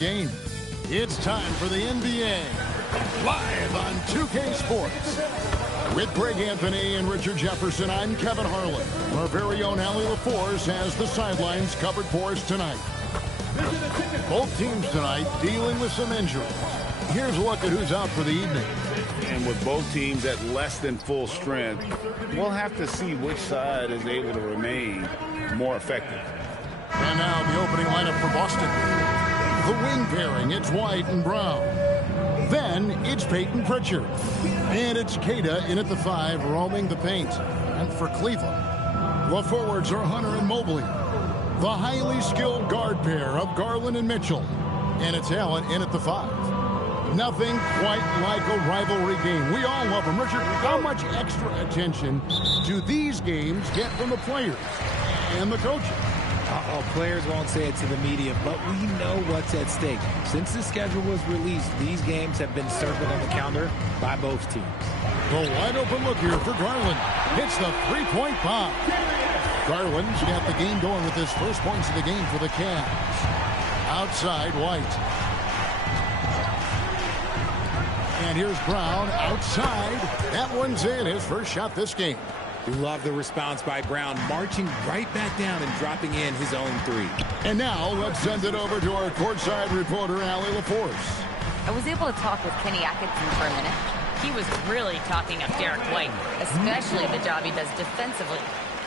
Game. It's time for the NBA, live on 2K Sports. With Greg Anthony and Richard Jefferson, I'm Kevin Harlan. Our very own Allie LaForce has the sidelines covered for us tonight. Both teams tonight dealing with some injuries. Here's a look at who's out for the evening. And with both teams at less than full strength, we'll have to see which side is able to remain more effective. And now the opening lineup for Boston. The wing pairing, it's White and Brown. Then it's Peyton Pritchard. And it's Cada in at the 5, roaming the paint. And for Cleveland, the forwards are Hunter and Mobley. The highly skilled guard pair of Garland and Mitchell. And it's Allen in at the 5. Nothing quite like a rivalry game. We all love them. Richard, how much extra attention do these games get from the players and the coaches? Players won't say it to the media, but we know what's at stake. Since the schedule was released, these games have been circled on the calendar by both teams. The wide open look here for Garland. Hits the three-point bomb. Garland's got the game going with his first points of the game for the Cavs. Outside, White. And here's Brown outside. That one's in, his first shot this game. Love the response by Brown, marching right back down and dropping in his own 3. And now let's send it over to our courtside reporter, Allie LaForce. I was able to talk with Kenny Atkinson for a minute. He was really talking up Derek White, especially the job he does defensively.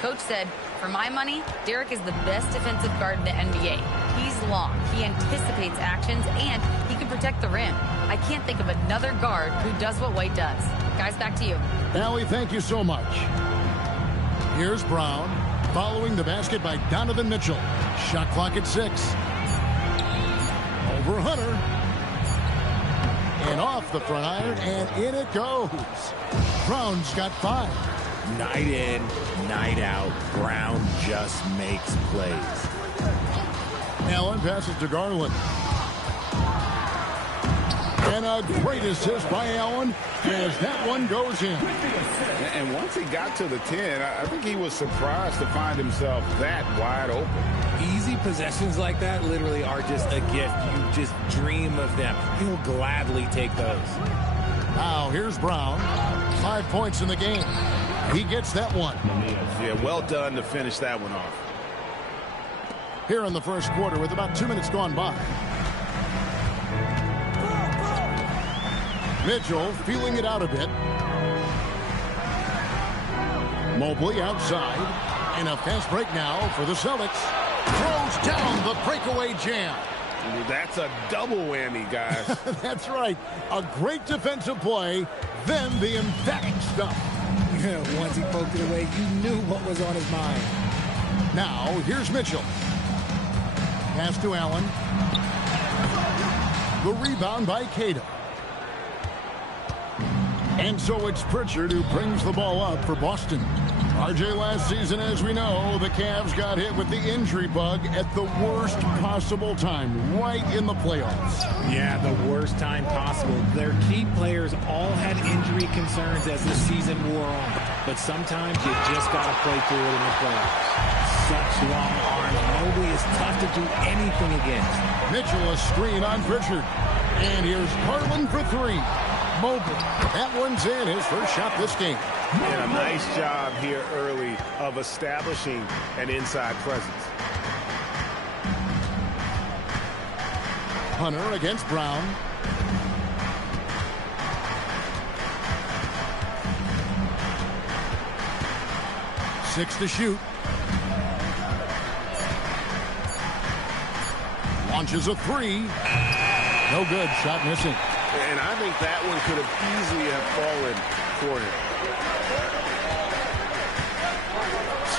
Coach said, for my money, Derek is the best defensive guard in the NBA. He's long, he anticipates actions, and he can protect the rim. I can't think of another guard who does what White does. Guys, back to you. Allie, thank you so much. Here's Brown, following the basket by Donovan Mitchell. Shot clock at 6. Over Hunter. And off the front iron, and in it goes. Brown's got 5. Night in, night out, Brown just makes plays. Allen passes to Garland. And a great assist by Allen as that one goes in. And once he got to the 10, I think he was surprised to find himself that wide open. Easy possessions like that literally are just a gift. You just dream of them. He'll gladly take those. Now here's Brown. 5 points in the game. He gets that one. Yeah, well done to finish that one off. Here in the first quarter with about 2 minutes gone by. Mitchell feeling it out a bit. Mobley outside. And a fast break now for the Celtics. Throws down the breakaway jam. That's a double whammy, guys. That's right. A great defensive play, then the emphatic stuff. Once he poked it away, you knew what was on his mind. Now, here's Mitchell. Pass to Allen. The rebound by Cada. And so it's Pritchard who brings the ball up for Boston. RJ, last season, as we know, the Cavs got hit with the injury bug at the worst possible time, right in the playoffs. Yeah, the worst time possible. Their key players all had injury concerns as the season wore on. But sometimes you just got to play through it in the playoffs. Such long arms. Mobley is tough to do anything against. Mitchell a screen on Pritchard. And here's Garland for 3. Mobley. That one's in, his first shot this game. And a nice job here early of establishing an inside presence. Hunter against Brown. Six to shoot. Launches a 3. No good. Shot missing. And I think that one could have easily have fallen for him.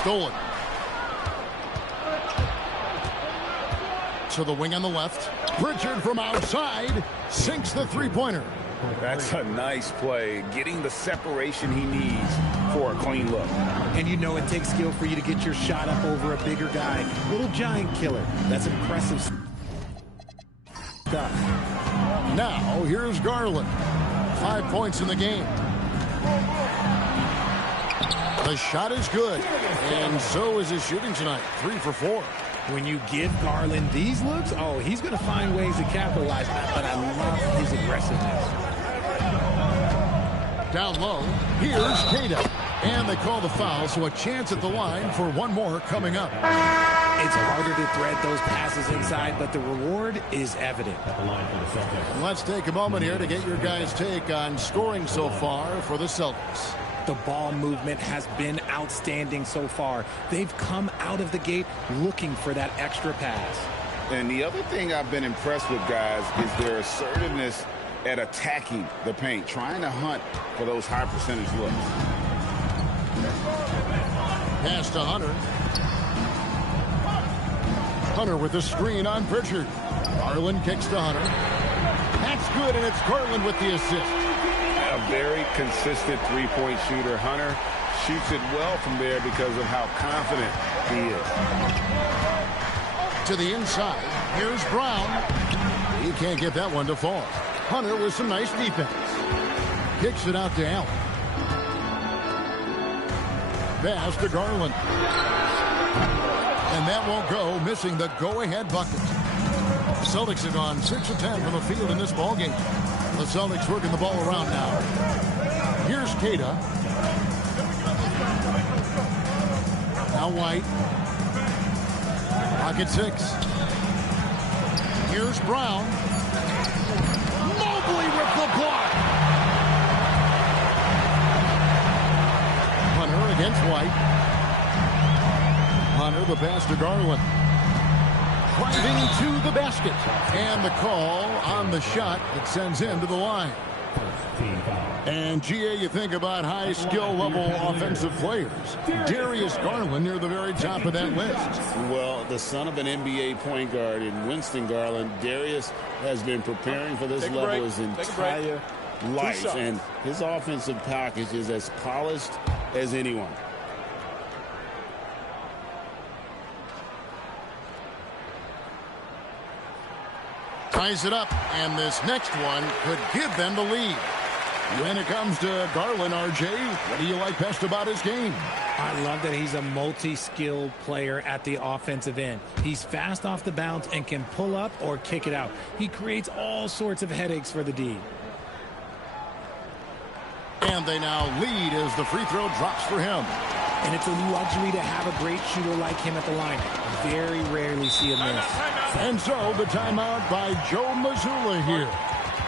Stolen. To the wing on the left. Pritchard from outside sinks the three-pointer. That's a nice play, getting the separation he needs for a clean look. And you know it takes skill for you to get your shot up over a bigger guy. Little giant killer. That's impressive stuff. Now, here's Garland. 5 points in the game. The shot is good, and so is his shooting tonight. 3 for 4. When you give Garland these looks, oh, he's going to find ways to capitalize on that, but I love his aggressiveness. Down low, here's Kata. And they call the foul, so a chance at the line for one more coming up. It's harder to thread those passes inside, but the reward is evident. Let's take a moment here to get your guys' take on scoring so far for the Celtics. The ball movement has been outstanding so far. They've come out of the gate looking for that extra pass. And the other thing I've been impressed with, guys, is their assertiveness at attacking the paint, trying to hunt for those high percentage looks. Pass to Hunter. Hunter with the screen on Pritchard. Garland kicks to Hunter. That's good, and it's Garland with the assist. A very consistent three-point shooter. Hunter shoots it well from there because of how confident he is. To the inside, here's Brown. He can't get that one to fall. Hunter with some nice defense. Kicks it out to Allen. Pass to Garland. And that won't go, missing the go-ahead bucket. The Celtics have gone 6 of 10 from the field in this ballgame. The Celtics working the ball around now. Here's Kata. Now White. Pocket 6. Here's Brown. Mobley with the block. Hunter against White. Hunter, the pass to Garland. Driving to the basket. And the call on the shot that sends him to the line. And, GA, you think about high skill level offensive players. Darius Garland near the very top of that list. Well, the son of an NBA point guard in Winston Garland, Darius has been preparing for this level his entire life. And his offensive package is as polished as anyone. Ties it up, and this next one could give them the lead. When it comes to Garland, RJ, what do you like best about his game? I love that he's a multi-skilled player at the offensive end. He's fast off the bounce and can pull up or kick it out. He creates all sorts of headaches for the D. And they now lead as the free throw drops for him. And it's a luxury to have a great shooter like him at the line. Very rarely see a miss. And so the timeout by Joe Mazzulla here.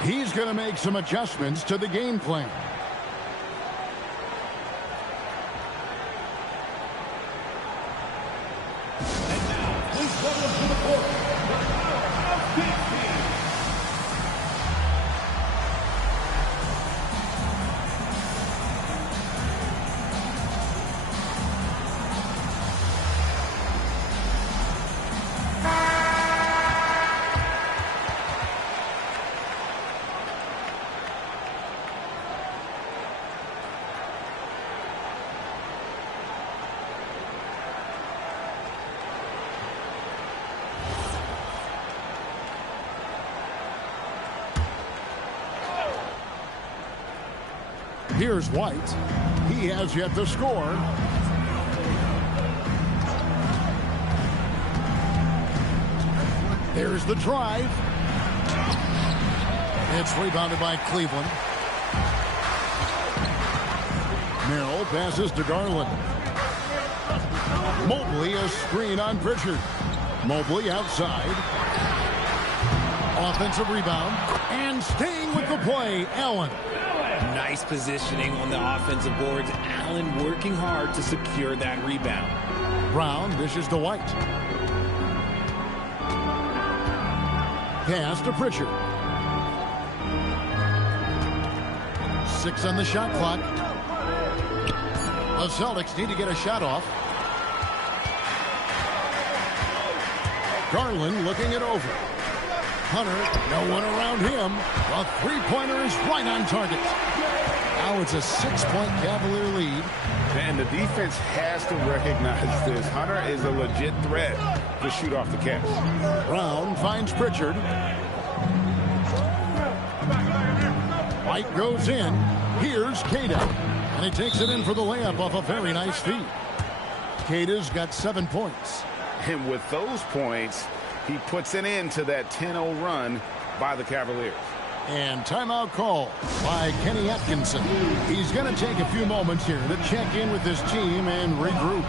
He's going to make some adjustments to the game plan. And now, please welcome to the court, Here's White. He has yet to score. There's the drive. It's rebounded by Cleveland. Merrill passes to Garland. Mobley, a screen on Pritchard. Mobley outside. Offensive rebound. And staying with the play, Allen. Nice positioning on the offensive boards. Allen working hard to secure that rebound. Brown dishes to White. Pass to Pritchard. 6 on the shot clock. The Celtics need to get a shot off. Garland looking it over. Hunter, no one around him. The three-pointer is right on target. Now it's a 6-point Cavalier lead. And the defense has to recognize this. Hunter is a legit threat to shoot off the catch. Brown finds Pritchard. White goes in. Here's Kata. And he takes it in for the layup off a very nice feed. Kata's got 7 points. And with those points, he puts an end to that 10-0 run by the Cavaliers. And timeout call by Kenny Atkinson. He's going to take a few moments here to check in with his team and regroup.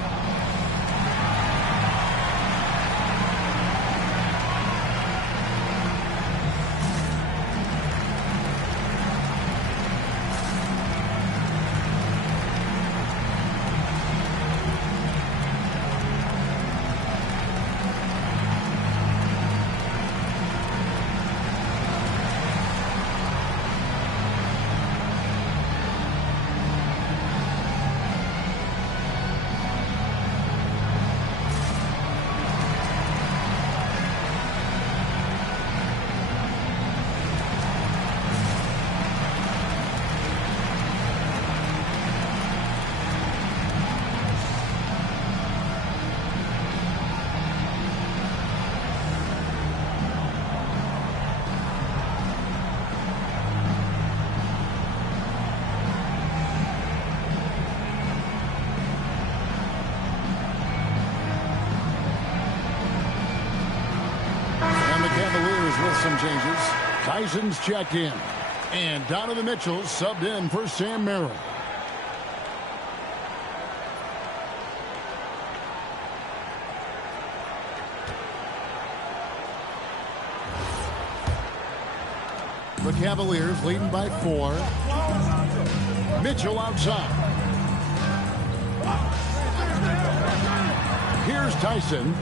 With some changes, Tyson's checked in, and Donovan Mitchell subbed in for Sam Merrill. The Cavaliers leading by 4. Mitchell outside. Here's Tyson.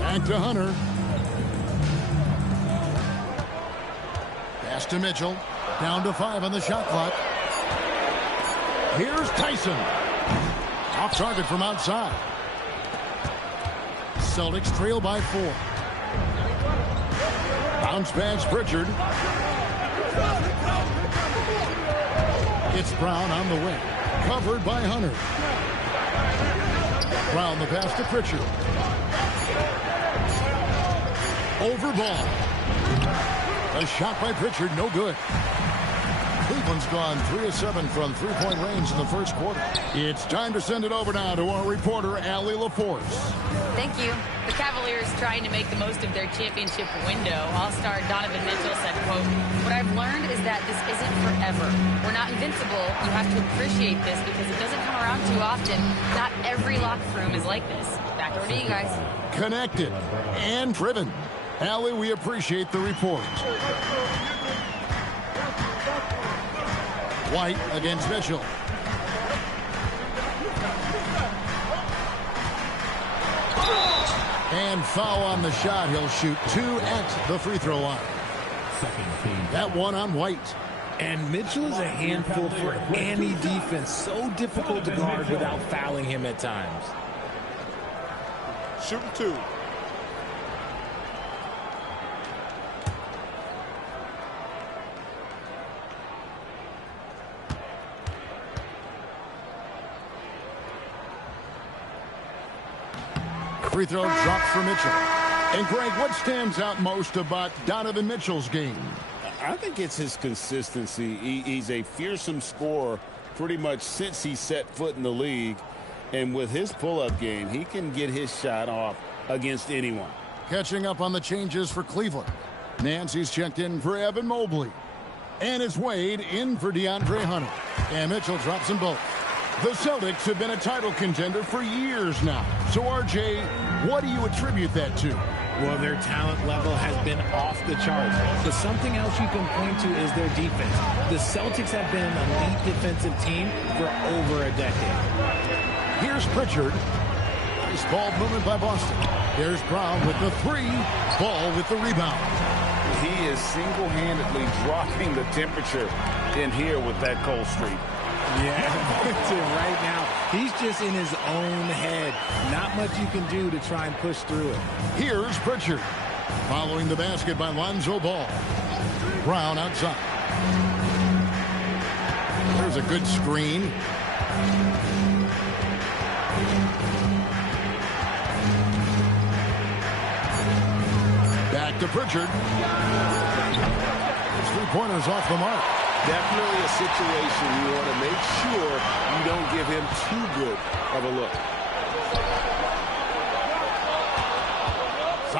Back to Hunter. Pass to Mitchell. Down to 5 on the shot clock. Here's Tyson. Off target from outside. Celtics trail by 4. Bounce pass Pritchard. It's Brown on the wing. Covered by Hunter. Brown the pass to Pritchard. Over ball. A shot by Pritchard, no good. Cleveland's gone 3 of 7 from three-point range in the first quarter. It's time to send it over now to our reporter, Allie LaForce. Thank you. The Cavaliers trying to make the most of their championship window. All-star Donovan Mitchell said, quote, "What I've learned is that this isn't forever. We're not invincible. You have to appreciate this because it doesn't come around too often. Not every locker room is like this." Back over to you guys. Connected and driven. Allie, we appreciate the report. White against Mitchell. And foul on the shot. He'll shoot 2 at the free throw line. That one on White. And Mitchell is a handful for any defense. So difficult to guard without fouling him at times. Shooting 2. Free throw dropped for Mitchell. And Greg, what stands out most about Donovan Mitchell's game? I think it's his consistency. He's a fearsome scorer pretty much since he set foot in the league. And with his pull-up game, he can get his shot off against anyone. Catching up on the changes for Cleveland. Nancy's checked in for Evan Mobley. And it's Wade in for DeAndre Hunter. And Mitchell drops them both. The Celtics have been a title contender for years now. So, RJ, what do you attribute that to? Well, their talent level has been off the charts. But something else you can point to is their defense. The Celtics have been an elite defensive team for over a decade. Here's Pritchard. Nice ball movement by Boston. There's Brown with the 3. Ball with the rebound. He is single-handedly dropping the temperature in here with that cold streak. Yeah, right now, he's just in his own head. Not much you can do to try and push through it. Here's Pritchard. Following the basket by Lonzo Ball. Brown outside. There's a good screen. Back to Pritchard. His 3-pointers off the mark. Definitely a situation you want to make sure you don't give him too good of a look.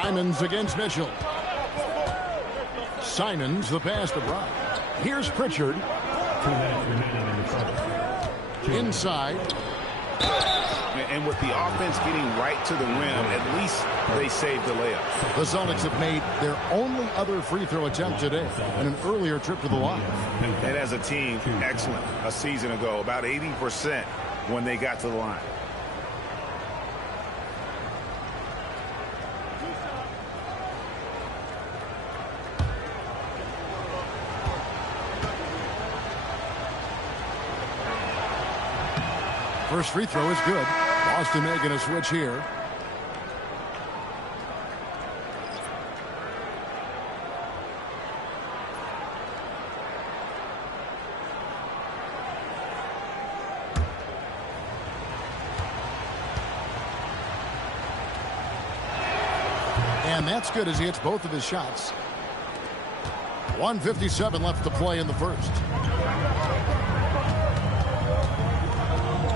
Simons against Mitchell. Simons the pass to Brown. Here's Pritchard. 2 minutes remaining in the quarter. Inside. And with the offense getting right to the rim, at least they saved the layup. The Celtics have made their only other free throw attempt today and an earlier trip to the line. And as a team, excellent. A season ago, about 80% when they got to the line. First free throw is good. Boston making a switch here. And that's good as he hits both of his shots. 1:57 left to play in the first.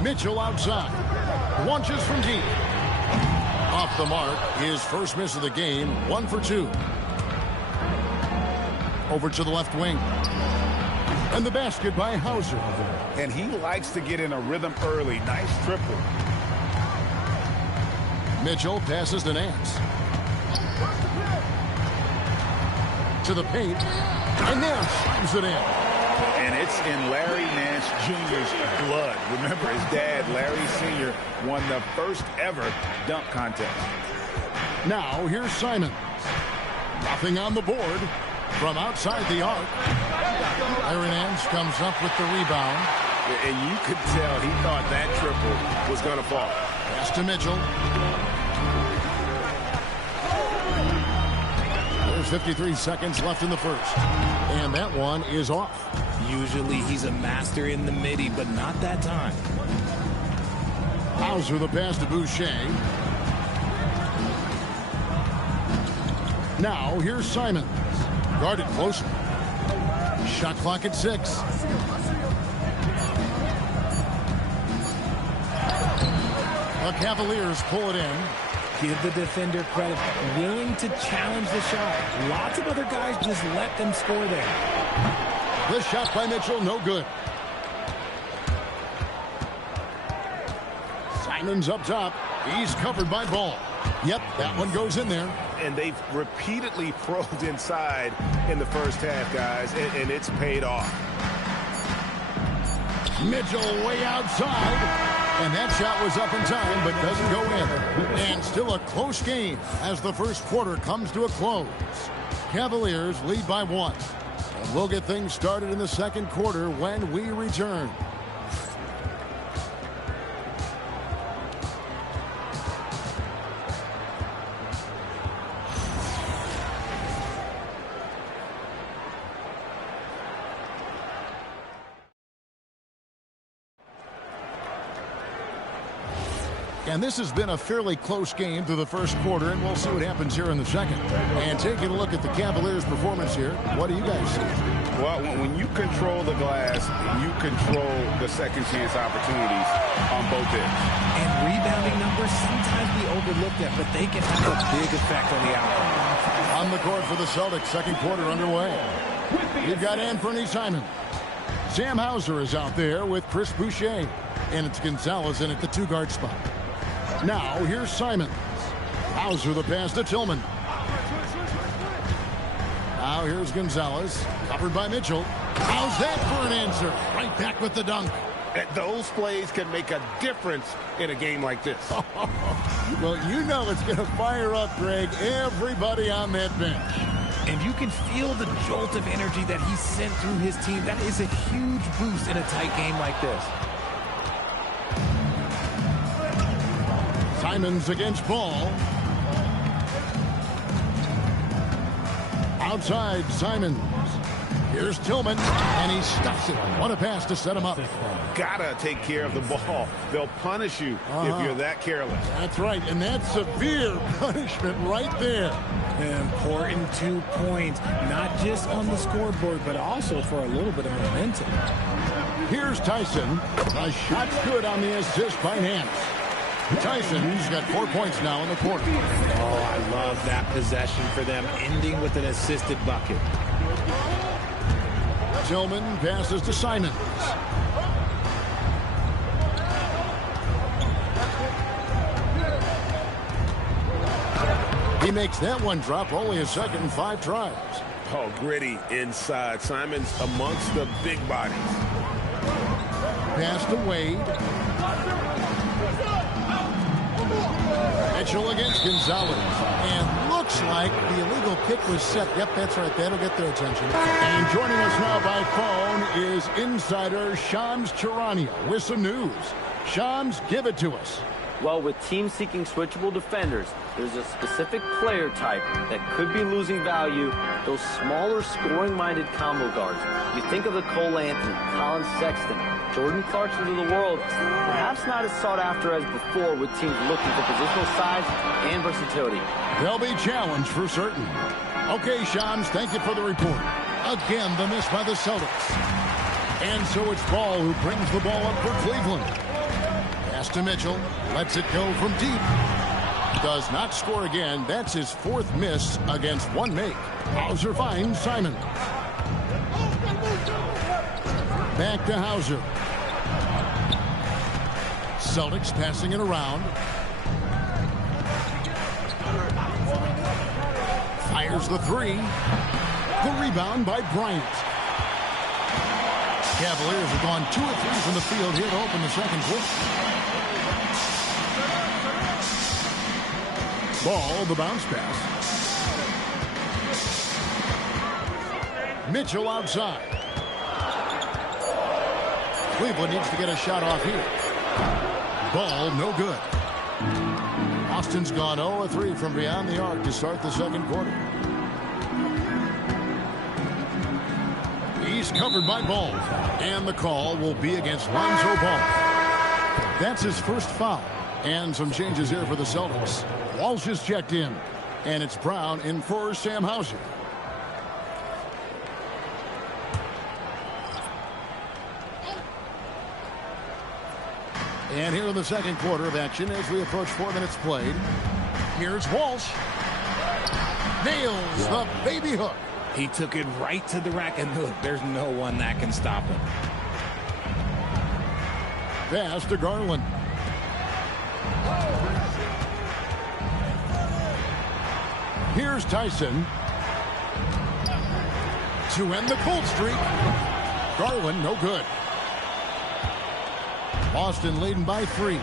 Mitchell outside. Launches from deep. Off the mark. His first miss of the game. 1 for 2. Over to the left wing. And the basket by Hauser. And he likes to get in a rhythm early. Nice triple. Mitchell passes to Nance. To the paint. And there slams it in. And it's in Larry Nance Jr.'s blood. Remember, his dad, Larry Sr., won the first ever dunk contest. Now, here's Simons. Nothing on the board from outside the arc. Larry Nance comes up with the rebound. And you could tell he thought that triple was going to fall. Pass to Mitchell. There's 53 seconds left in the first. And that one is off. Usually he's a master in the midi, but not that time. Hauser the pass to Boucher. Now here's Simons. Guarded closely. Shot clock at 6. The Cavaliers pull it in. Give the defender credit. Willing to challenge the shot. Lots of other guys just let them score there. The shot by Mitchell, no good. Simons up top. He's covered by Ball. Yep, that one goes in there. And they've repeatedly probed inside in the first half, guys, and it's paid off. Mitchell way outside. And that shot was up in time, but doesn't go in. And still a close game as the first quarter comes to a close. Cavaliers lead by 1. And we'll get things started in the second quarter when we return. And this has been a fairly close game through the first quarter, and we'll see what happens here in the second. And taking a look at the Cavaliers' performance here, what do you guys see? Well, when you control the glass, you control the second chance opportunities on both ends. And rebounding numbers sometimes be overlooked at, but they can have a big effect on the outcome. On the court for the Celtics, second quarter underway. You've got Anthony Simons. Sam Hauser is out there with Chris Boucher. And it's Gonzalez in at the 2-guard spot. Now, here's Simons. Hauser the pass to Tillman. Now, here's Gonzalez. Covered by Mitchell. How's that for an answer? Right back with the dunk. Those plays can make a difference in a game like this. Well, you know it's going to fire up, Greg, everybody on that bench. And you can feel the jolt of energy that he sent through his team. That is a huge boost in a tight game like this. Simons against Ball. Outside, Simons. Here's Tillman, and he stuffs it. What a pass to set him up. Gotta take care of the ball. They'll punish you if you're that careless. That's right, and that's severe punishment right there. Important 2 points, not just on the scoreboard, but also for a little bit of momentum. Here's Tyson. A shot's good on the assist by Nance. Tyson's got 4 points now in the quarter. Oh, I love that possession for them, ending with an assisted bucket. Tillman passes to Simons. He makes that one drop, only a second and 5 tries. Oh, gritty inside. Simons amongst the big bodies. Pass to Wade. Mitchell against Gonzalez. And looks like the illegal kick was set. Yep, that's right. That'll get their attention. And joining us now by phone is insider Shams Charania with some news. Shams, give it to us. Well, with teams seeking switchable defenders, there's a specific player type that could be losing value, those smaller scoring-minded combo guards. You think of the Cole Anthony, Colin Sexton, Jordan Clarksons of the world, perhaps not as sought after as before with teams looking for positional size and versatility. They'll be challenged for certain. Okay, Shams, thank you for the report. Again, the miss by the Celtics. And so it's Ball who brings the ball up for Cleveland. Pass to Mitchell, lets it go from deep. Does not score again. That's his 4th miss against 1 make. Hauser finds Simon. Back to Hauser. Celtics passing it around. Fires the 3. The rebound by Bryant. Cavaliers have gone 2 of 3 from the field here to open the second quarter. Ball, the bounce pass. Mitchell outside. Cleveland needs to get a shot off here. Ball, no good. Austin's gone 0 of 3 from beyond the arc to start the second quarter. He's covered by Ball. And the call will be against Lonzo Ball. That's his first foul. And some changes here for the Celtics. Walsh is checked in. And it's Brown in for Sam Hauser. And here in the second quarter of action as we approach 4 minutes played. Here's Walsh. Nails the baby hook. He took it right to the rack, and look, there's no one that can stop him. Pass to Garland. Here's Tyson. To end the cold streak. Garland, no good. Boston leading by 3.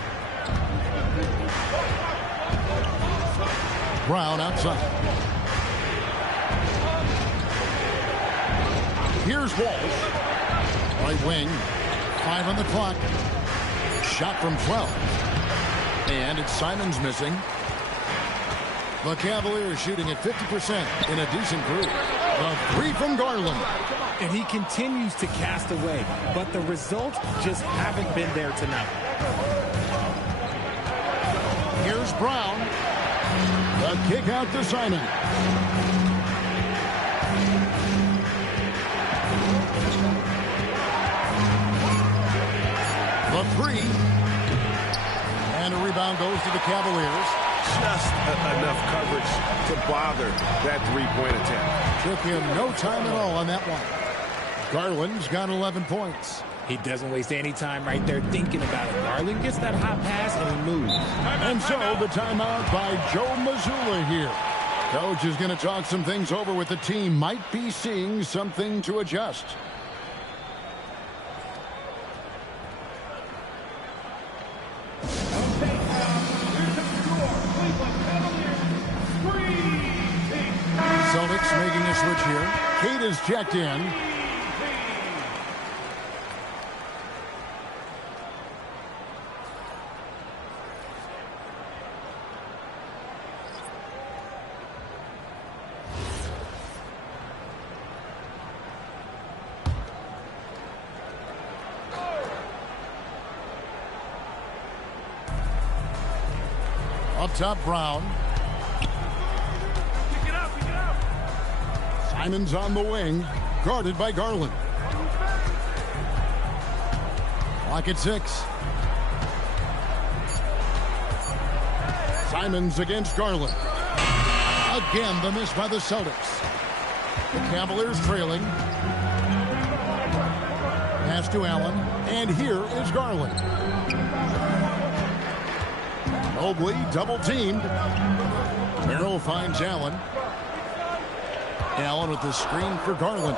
Brown outside. Here's Walsh. Right wing. 5 on the clock. Shot from 12. And it's Simons missing. The Cavaliers shooting at 50% in a decent group. The 3 from Garland. And he continues to cast away, but the results just haven't been there tonight. Here's Brown. The kick out to Simon. The 3. And a rebound goes to the Cavaliers. Just enough coverage to bother that 3-point attempt. Took him no time at all on that one. Garland's got 11 points. He doesn't waste any time right there thinking about it. Garland gets that hot pass and he moves. And so the timeout by Joe Mazzulla here. Coach is going to talk some things over with the team. Might be seeing something to adjust. Celtics making a switch here. Kate is checked in. Up top, Brown. Simons on the wing, guarded by Garland. Clock at 6. Simons against Garland. Again, the miss by the Celtics. The Cavaliers trailing. Pass to Allen. And here is Garland. Mobley double-teamed. Merrill finds Allen. Allen with the screen for Garland.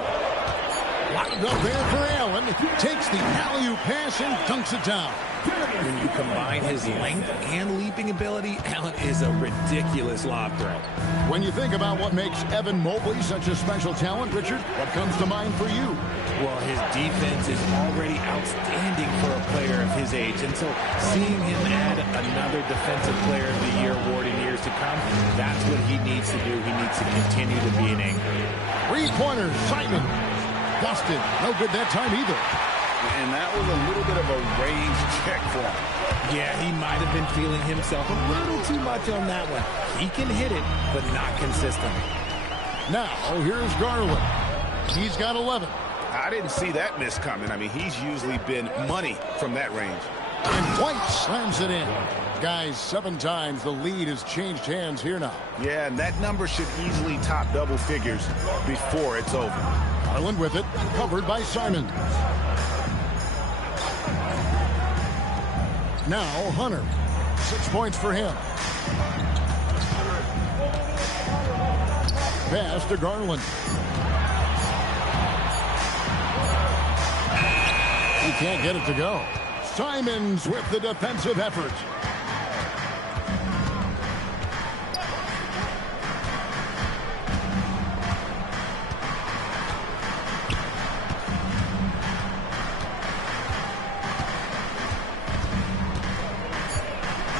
Locked up there for Allen. Takes the alley-oop pass and dunks it down. When you combine his length and leaping ability, Allen is a ridiculous lob threat. When you think about what makes Evan Mobley such a special talent, Richard, what comes to mind for you? Well, his defense is already outstanding for a player of his age, and so seeing him add another Defensive Player of the Year award in years to come, that's what he needs to do. He needs to continue to be an anchor. Three-pointer, Simon. Busted. No good that time either. And that was a little bit of a range check for him. Yeah, he might have been feeling himself a little too much on that one. He can hit it, but not consistently. Now, here's Garland. He's got 11. I didn't see that miss coming. I mean, he's usually been money from that range. And White slams it in. Guys, 7 times the lead has changed hands here now. Yeah, and that number should easily top double figures before it's over. Garland with it, covered by Simon. Now Hunter. 6 points for him. Pass to Garland. He can't get it to go. Simons with the defensive effort.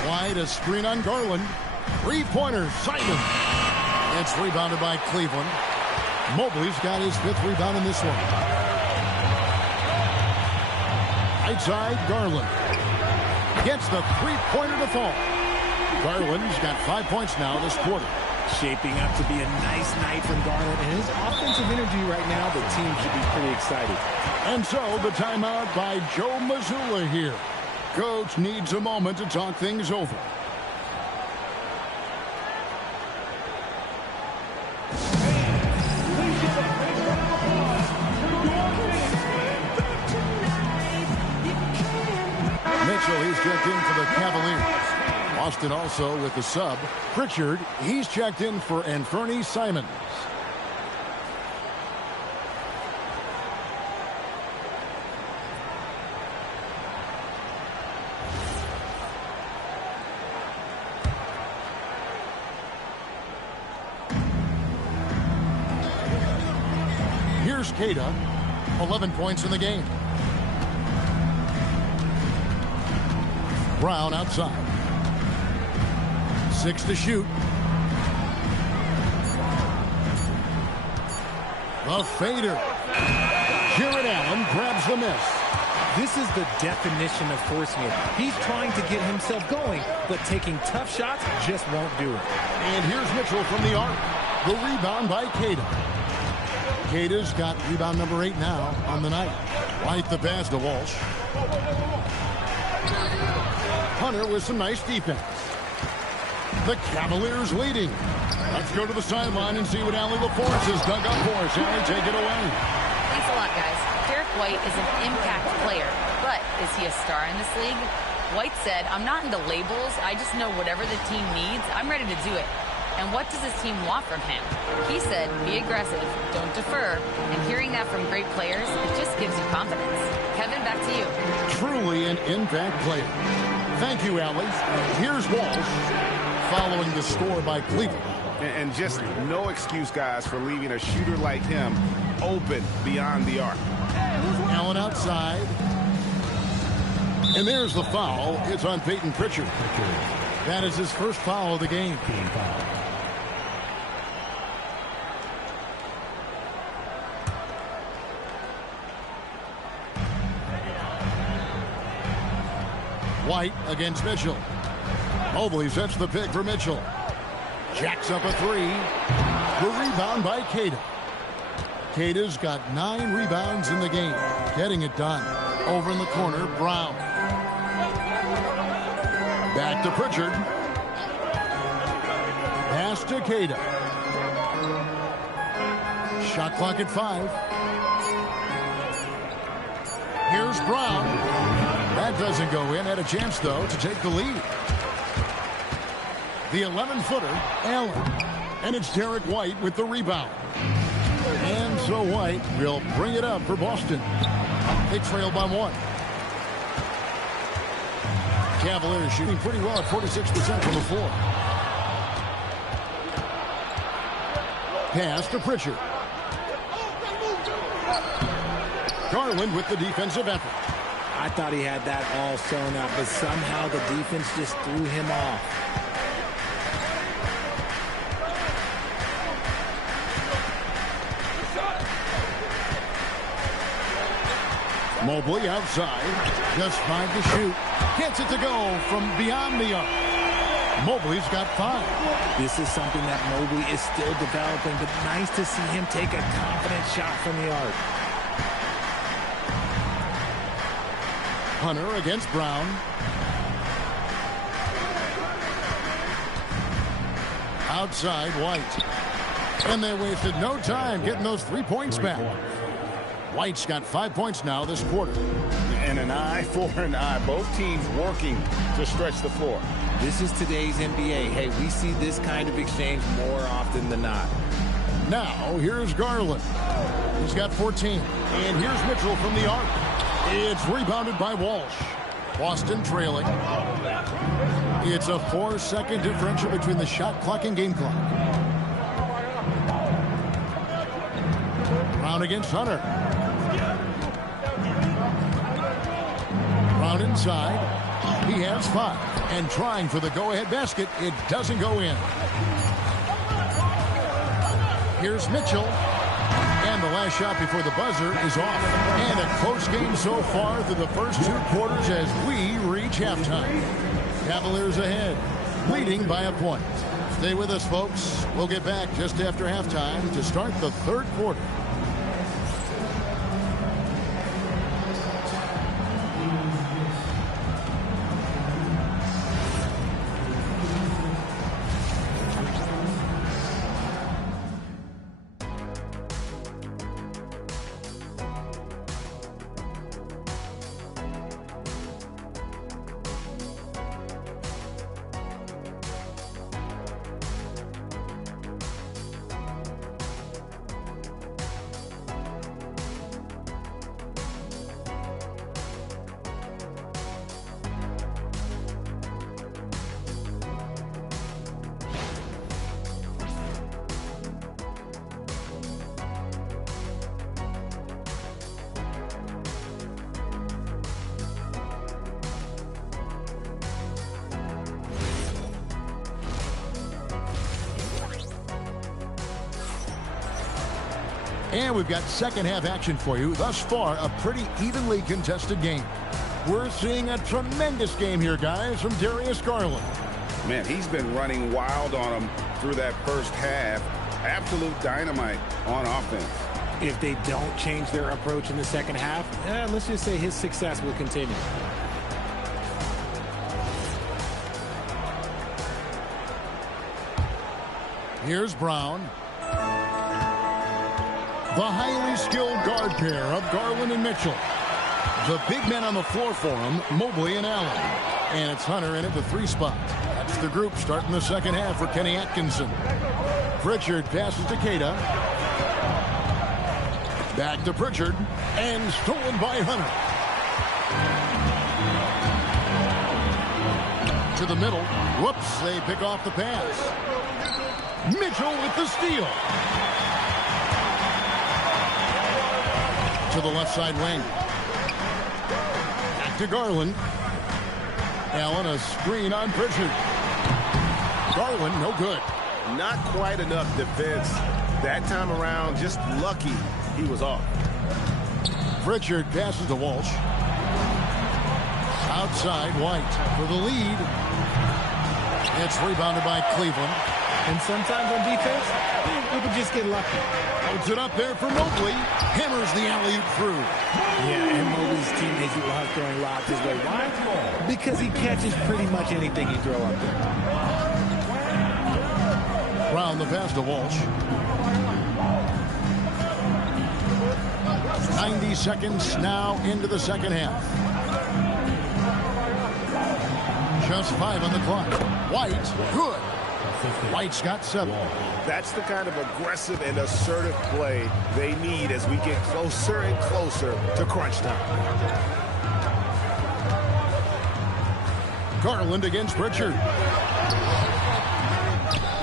White, a screen on Garland. Three-pointer, Simon. It's rebounded by Cleveland. Mobley's got his 5th rebound in this one. Right side, Garland. Gets the three-pointer to fall. Garland's got 5 points now this quarter. Shaping up to be a nice night from Garland. And his offensive energy right now, the team should be pretty excited. And so the timeout by Joe Mazzulla here. Coach needs a moment to talk things over. Mitchell, he's checked in for the Cavaliers. Boston also with the sub. Pritchard, he's checked in for Anthony Simons. Here's Cada, 11 points in the game. Brown outside. 6 to shoot. The fader. Jared Allen grabs the miss. This is the definition of forcing it. He's trying to get himself going, but taking tough shots just won't do it. And here's Mitchell from the arc. The rebound by Cada. Cada's got rebound number 8 now on the night. White the pass to Walsh. Hunter with some nice defense. The Cavaliers leading. Let's go to the sideline and see what Allie LaForce has dug up for us. Allie, take it away. Thanks a lot, guys. Derek White is an impact player, but is he a star in this league? White said, "I'm not into labels. I just know whatever the team needs, I'm ready to do it." And what does his team want from him? He said, "Be aggressive, don't defer." And hearing that from great players, it just gives you confidence. Kevin, back to you. Truly an impact player. Thank you, Allie. Here's Walsh following the score by Cleveland. And just no excuse, guys, for leaving a shooter like him open beyond the arc. Allen outside. And there's the foul. It's on Peyton Pritchard. That is his first foul of the game. White against Mitchell. Mobley sets the pick for Mitchell. Jacks up a 3. The rebound by Cada. Cada's got 9 rebounds in the game. Getting it done. Over in the corner, Brown. Back to Pritchard. pass to Queta. Shot clock at 5. Here's Brown. That doesn't go in. Had a chance, though, to take the lead. The 11-footer, Allen. And it's Derek White with the rebound. And so White will bring it up for Boston. They trail by 1. Cavaliers shooting pretty well at 46% from the floor. Pass to Pritchard. Garland with the defensive effort. I thought he had that all sewn up, but somehow the defense just threw him off. Mobley outside. Just 5 to shoot. Gets it to go from beyond the arc. Mobley's got 5. This is something that Mobley is still developing, but nice to see him take a confident shot from the arc. Hunter against Brown. Outside, White. And they wasted no time getting those 3 points back. White's got 5 points now this quarter. And an eye for an eye. Both teams working to stretch the floor. This is today's NBA. Hey, we see this kind of exchange more often than not. Now, here's Garland. He's got 14. And here's Mitchell from the arc. It's rebounded by Walsh. Boston trailing. It's a 4-second differential between the shot clock and game clock. Brown against Hunter. Brown inside. He has 5. And trying for the go-ahead basket. It doesn't go in. Here's Mitchell. And the last shot before the buzzer is off. And a close game so far through the first 2 quarters as we reach halftime. Cavaliers ahead, leading by a point. Stay with us, folks. We'll get back just after halftime to start the 3rd quarter. And we've got second half action for you. Thus far, a pretty evenly contested game. We're seeing a tremendous game here, guys, from Darius Garland. Man, he's been running wild on him through that first half. Absolute dynamite on offense. If they don't change their approach in the second half, let's just say his success will continue. Here's Brown. The highly skilled guard pair of Garland and Mitchell. The big men on the floor for him, Mobley and Allen. And it's Hunter in at the 3 spot. That's the group starting the second half for Kenny Atkinson. Pritchard passes to Queta. Back to Pritchard. And stolen by Hunter. To the middle. Whoops, they pick off the pass. Mitchell with the steal. To the left side wing. Back to Garland. Allen, a screen on Pritchard. Garland, no good. Not quite enough defense. That time around, just lucky he was off. Pritchard passes to Walsh. Outside, White for the lead. It's rebounded by Cleveland. And sometimes on defense, people just get lucky. Puts it up there for Mobley. Hammers the alley-oop through. Yeah, and Mobley's teammates love throwing lobs his way. Why? Because he catches pretty much anything you throw up there. Brown the pass to Walsh. 90 seconds now into the second half. Just 5 on the clock. White, good. White's got 7. That's the kind of aggressive and assertive play they need as we get closer and closer to crunch time. Garland against Pritchard.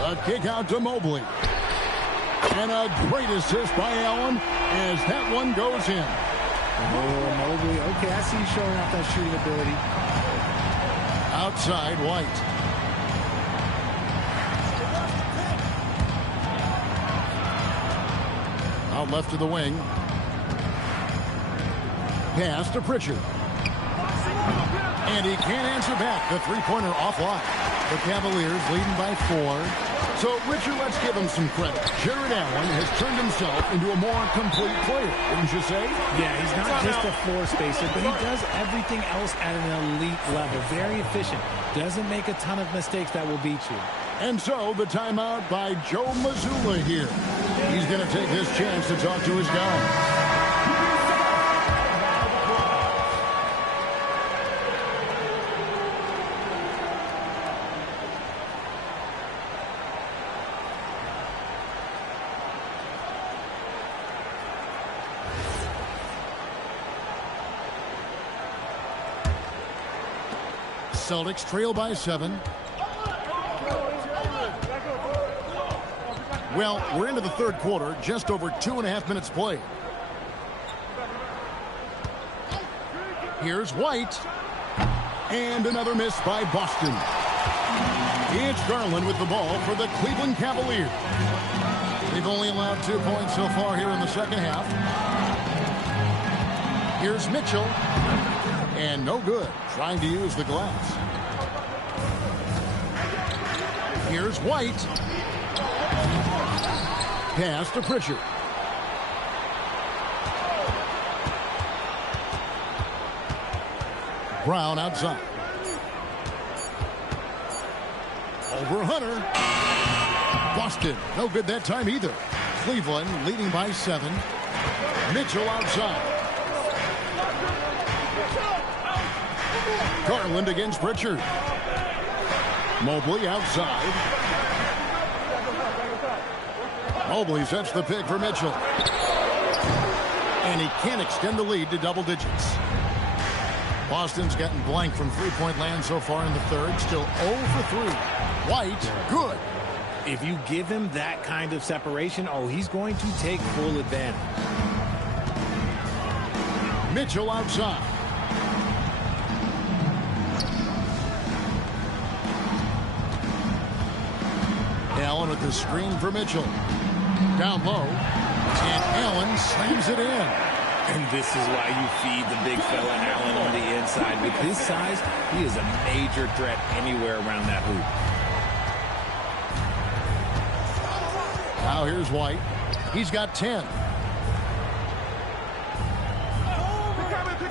A kick out to Mobley. And a great assist by Allen as that one goes in. Oh, Mobley. Okay, I see you showing off that shooting ability. Outside, White. Out left to the wing. Pass to Pritchard. And he can't answer back. The three-pointer offline. The Cavaliers leading by 4. So, Richard, let's give him some credit. Jared Allen has turned himself into a more complete player, wouldn't you say? Yeah, he's not just a floor spacer, but he does everything else at an elite level. Very efficient. Doesn't make a ton of mistakes that will beat you. And so, the timeout by Joe Mazzulla here. He's going to take this chance to talk to his guys. Celtics trail by 7. Well, we're into the third quarter, just over 2.5 minutes played. Here's White. And another miss by Boston. It's Garland with the ball for the Cleveland Cavaliers. They've only allowed 2 points so far here in the second half. Here's Mitchell. And no good, trying to use the glass. Here's White. Pass to Pritchard. Brown outside. Over Hunter. Boston, no good that time either. Cleveland leading by 7. Mitchell outside. Garland against Pritchard. Mobley outside. Mobley sets the pick for Mitchell. And he can't extend the lead to double digits. Boston's gotten blank from three-point land so far in the third. Still 0 for 3. White, good. If you give him that kind of separation, oh, he's going to take full advantage. Mitchell outside. Allen with the screen for Mitchell. Down low. And Allen slams it in. And this is why you feed the big fella Allen on the inside. With his size, he is a major threat anywhere around that hoop. Now here's White. He's got 10.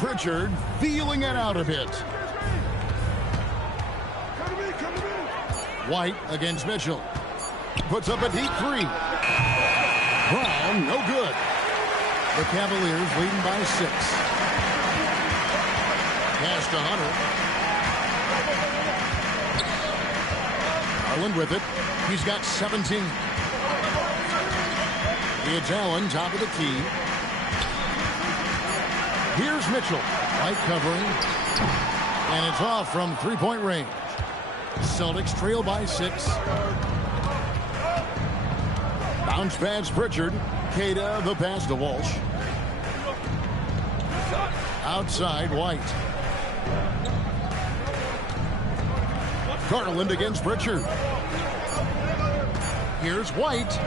Pritchard feeling it out a bit. White against Mitchell. Puts up a deep 3. Brown, no good. The Cavaliers leading by 6. Pass to Hunter. Garland with it. He's got 17. It's Allen, top of the key. Here's Mitchell. White covering. And it's off from three-point range. Celtics trail by 6. Bounce pass Pritchard. Queta the pass to Walsh. Outside White. Garland against Pritchard. Here's White.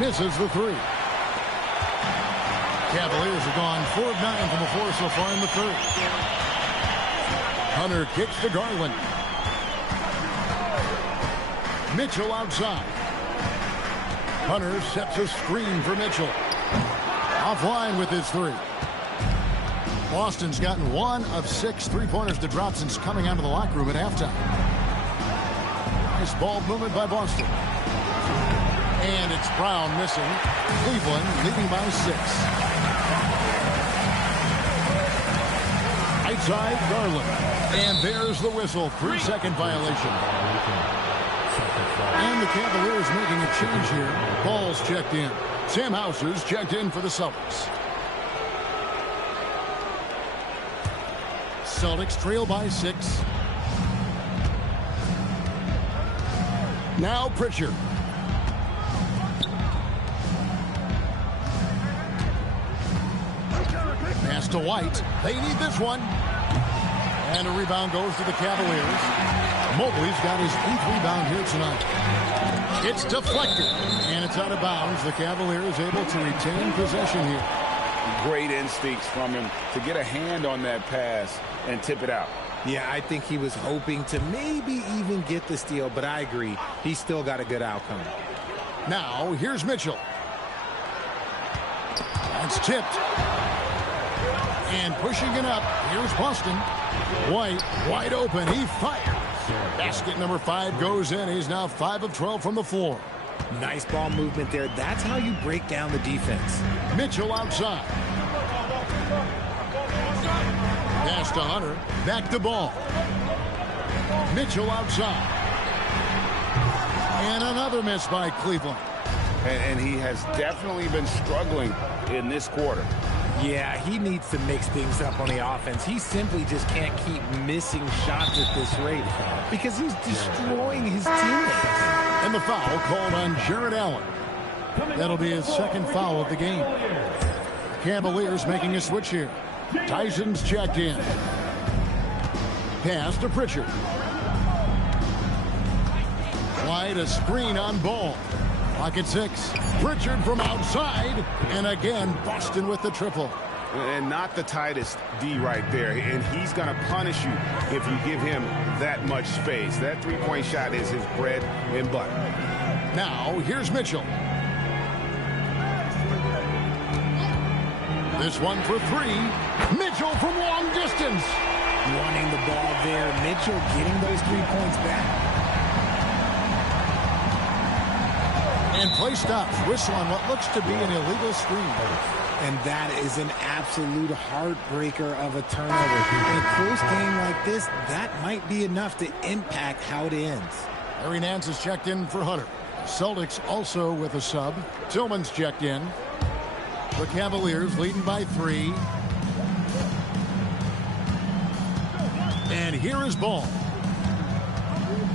Misses the 3. Cavaliers have gone 4 of 9 from the floor so far in the third. Hunter kicks to Garland. Mitchell outside. Hunter sets a screen for Mitchell. Offline with his 3. Boston's gotten 1 of 6 three-pointers to drop since coming out of the locker room at halftime. Nice ball movement by Boston. And it's Brown missing. Cleveland leading by 6. Outside Garland. And there's the whistle. 3-second violation. And the Cavaliers making a change here. Ball's checked in. Sam Hauser's checked in for the Celtics. Celtics trail by 6. Now Pritchard. Pass to White. They need this one. And a rebound goes to the Cavaliers. Mobley's got his 8th rebound here tonight. It's deflected. And it's out of bounds. The Cavaliers able to retain possession here. Great instincts from him to get a hand on that pass and tip it out. Yeah, I think he was hoping to maybe even get the steal, but I agree. He's still got a good outcome. Now, here's Mitchell. That's tipped. And pushing it up, here's Boston. White, wide open, he fires. Basket number 5 goes in. He's now 5 of 12 from the floor. Nice ball movement there. That's how you break down the defense. Mitchell outside. Pass to Hunter. Back to Ball. Mitchell outside. And another miss by Cleveland. And he has definitely been struggling in this quarter. Yeah, he needs to mix things up on the offense. He simply just can't keep missing shots at this rate because he's destroying his teammates. And the foul called on Jared Allen. That'll be his 2nd foul of the game. Cavaliers making a switch here. Tyson's checked in. Pass to Pritchard. White, a screen on Ball. Pocket 6. Pritchard from outside. And again, Boston with the triple. And not the tightest D right there. And he's going to punish you if you give him that much space. That three-point shot is his bread and butter. Now, here's Mitchell. This one for 3. Mitchell from long distance. Wanting the ball there. Mitchell getting those 3 points back. And play stops. Whistle on what looks to be an illegal screen. And that is an absolute heartbreaker of a turnover. In a close game like this, that might be enough to impact how it ends. Larry Nance is checked in for Hunter. Celtics also with a sub. Tillman's checked in. The Cavaliers leading by 3. And here is Ball.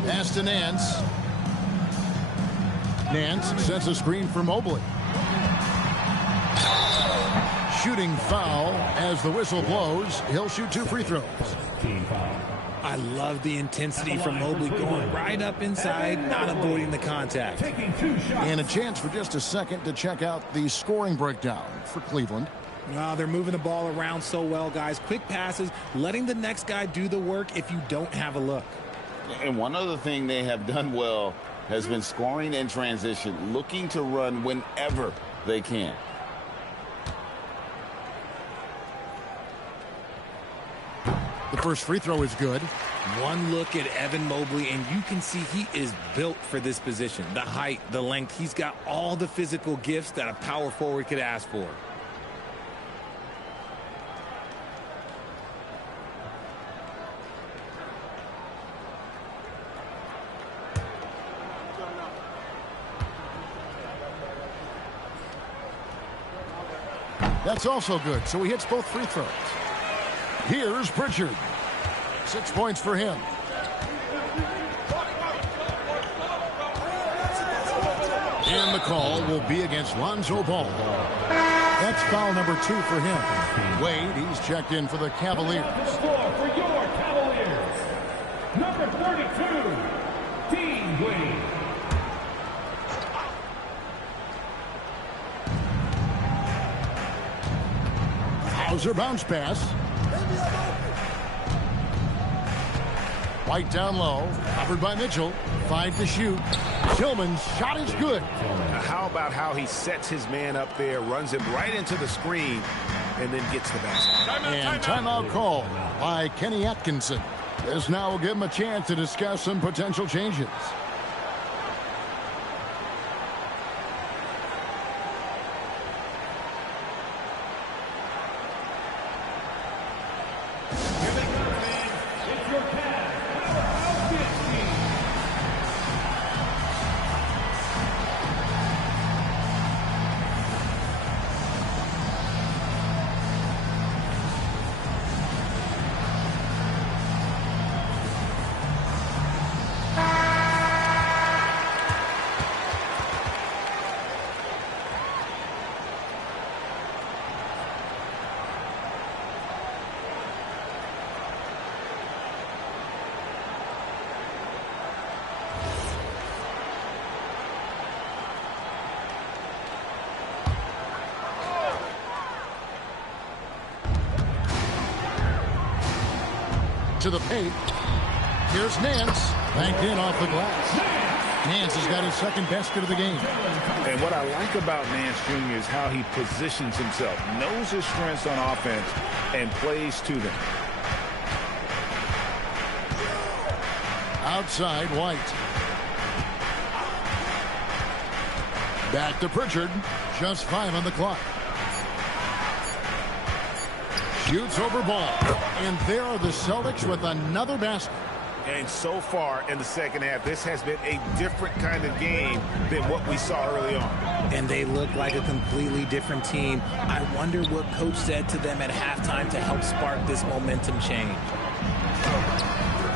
Pass to Nance. Nance sets a screen for Mobley. Shooting foul as the whistle blows. He'll shoot 2 free throws. I love the intensity from Mobley going right up inside, not avoiding the contact. And a chance for just a second to check out the scoring breakdown for Cleveland. Well, they're moving the ball around so well, guys. Quick passes, letting the next guy do the work if you don't have a look. And one other thing they have done well has been scoring in transition, looking to run whenever they can. The first free throw is good. One look at Evan Mobley, and you can see he is built for this position. The height, the length, he's got all the physical gifts that a power forward could ask for. That's also good, so he hits both free throws. Here's Pritchard. 6 points for him. And the call will be against Lonzo Ball. That's foul number 2 for him. Wade, he's checked in for the Cavaliers. For your Cavaliers, number 32, Dean Wade. Hauser bounce pass. White down low, covered by Mitchell. 5 to shoot. Tillman's shot is good. How about how he sets his man up there, runs him right into the screen, and then gets the basket. And timeout call by Kenny Atkinson. This now will give him a chance to discuss some potential changes. Here they come, fans. It's your Cavs Powerhouse Dance Team. To the paint. Here's Nance. Banked in off the glass. Nance has got his second basket of the game. And what I like about Nance Jr. is how he positions himself, knows his strengths on offense, and plays to them. Outside, White. Back to Pritchard. Just 5 on the clock. Shoots over ball. And there are the Celtics with another basket. And so far in the second half, this has been a different kind of game than what we saw early on. And they look like a completely different team. I wonder what coach said to them at halftime to help spark this momentum change.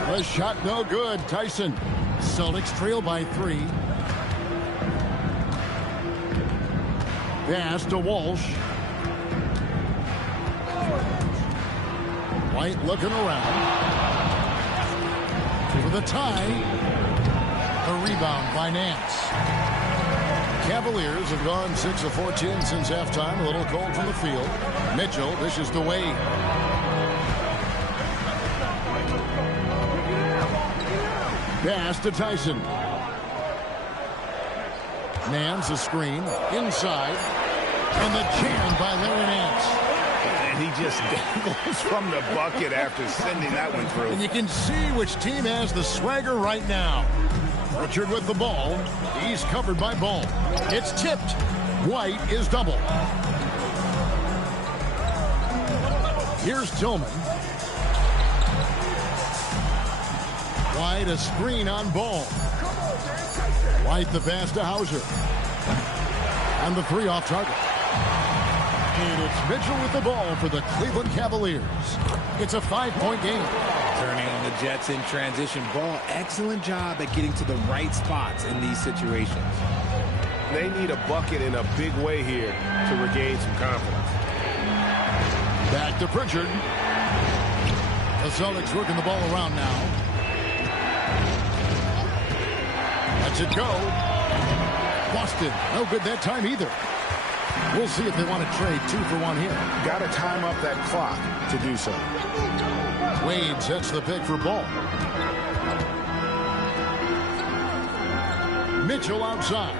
The shot no good. Tyson. Celtics trail by 3. Pass to Walsh. White looking around. For the tie. The rebound by Nance. Cavaliers have gone 6 of 14 since halftime. A little cold from the field. Mitchell dishes to Wade. Pass to Tyson. Nance a screen. Inside. And the jam by Larry Nance. And he just dangles from the bucket after sending that one through. And you can see which team has the swagger right now. Richard with the ball. He's covered by Ball. It's tipped. White is double. Here's Tillman. White a screen on Ball. White the pass to Hauser. And the 3 off target. And it's Mitchell with the ball for the Cleveland Cavaliers. It's a 5-point game. Turning on the Jets in transition. Ball, excellent job at getting to the right spots in these situations. They need a bucket in a big way here to regain some confidence. Back to Pritchard. The Celtics working the ball around now. Lets it go. Boston, no good that time either. We'll see if they want to trade 2 for 1 here. Got to time up that clock to do so. Wade sets the pick for Ball. Mitchell outside.